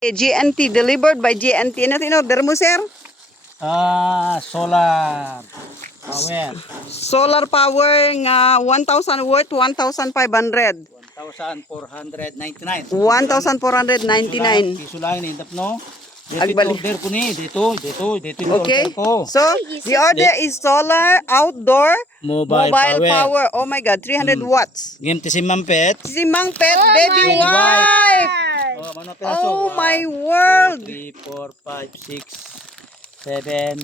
GNT, delivered by GNT. Ano in-order mo, sir? Solar power. Solar power nga 1,000 worth 1,500. 1,499. 1,499. Piso lang indap no. Dito Agbali. order ko ni. Dito yung Okay. order ko. So, the order is solar outdoor Mobile power. Oh my God, 300 watts. Game ti si Mampet. Si Mang Pet, baby Baby wipe. Oh, mano piraso? Oh my world. 3, 4, 5, 6, 7,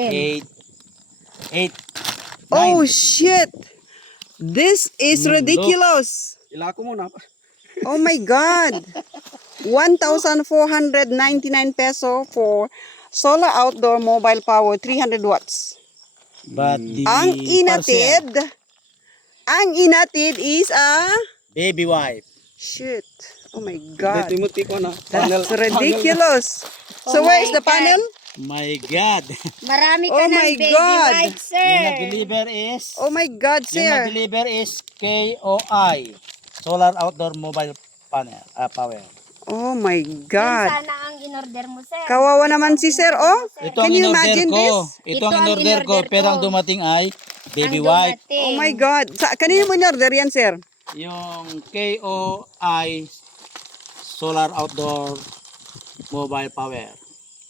8, 8, 9. Oh shit. This is ridiculous. Ila ko muna. Oh my God. 1,499 peso for solar outdoor mobile power 300 watts. But the Ang inatid is a baby wipe. shit. Oh my God. na. That's ridiculous. So where is the panel? My God. Marami Oh ka my ng baby God. wipes, Yung sir. nag-deliver is Oh my God, sir. KOI. Solar Outdoor Mobile Panel Power. Oh my Yun God. sana ang in-order mo, sir. Kawawa naman si sir, oh. Ito Can ang you in-order imagine ko. this? Ito ang in-order ko. Pero ang dumating ay baby Ang wipe. dumating. Oh my God. Kanino mo in-order yan, sir? Yung KOI Solar Outdoor Mobile Power.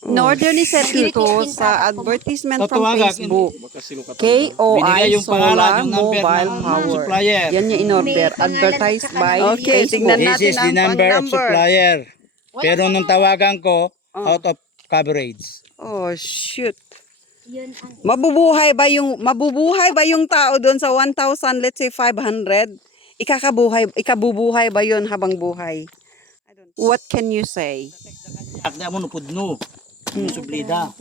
In-order ni Sir Shoot. ito sa advertisement from Tatawagan. Facebook. Binigay KOI yung pangalan, Solar yung number Mobile ng Power. supplier. Yan yung in-order. May pangalan Advertised at saka by number. Okay, Facebook. tignan This natin is the ang number of number. supplier. Pero nung tawagan ko, Oh. out of coverage. Oh, shoot. Yun ang Mabubuhay ba yung tao doon sa 1,000, let's say 500? Ikabubuhay ba yun habang buhay? What can you say? Akda mo nupod no. Sublida.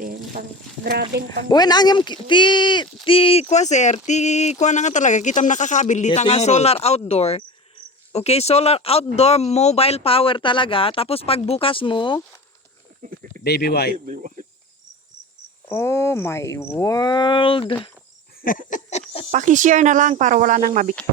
grabe pang When anyam ti kwa sir, ti kwa na nga talaga kitam nakakabili Ito nga yung solar outdoor. Okay, solar outdoor mobile power talaga. Tapos pagbukas mo, Baby wipe. oh my world. Paki-share na lang para wala nang mabiktima.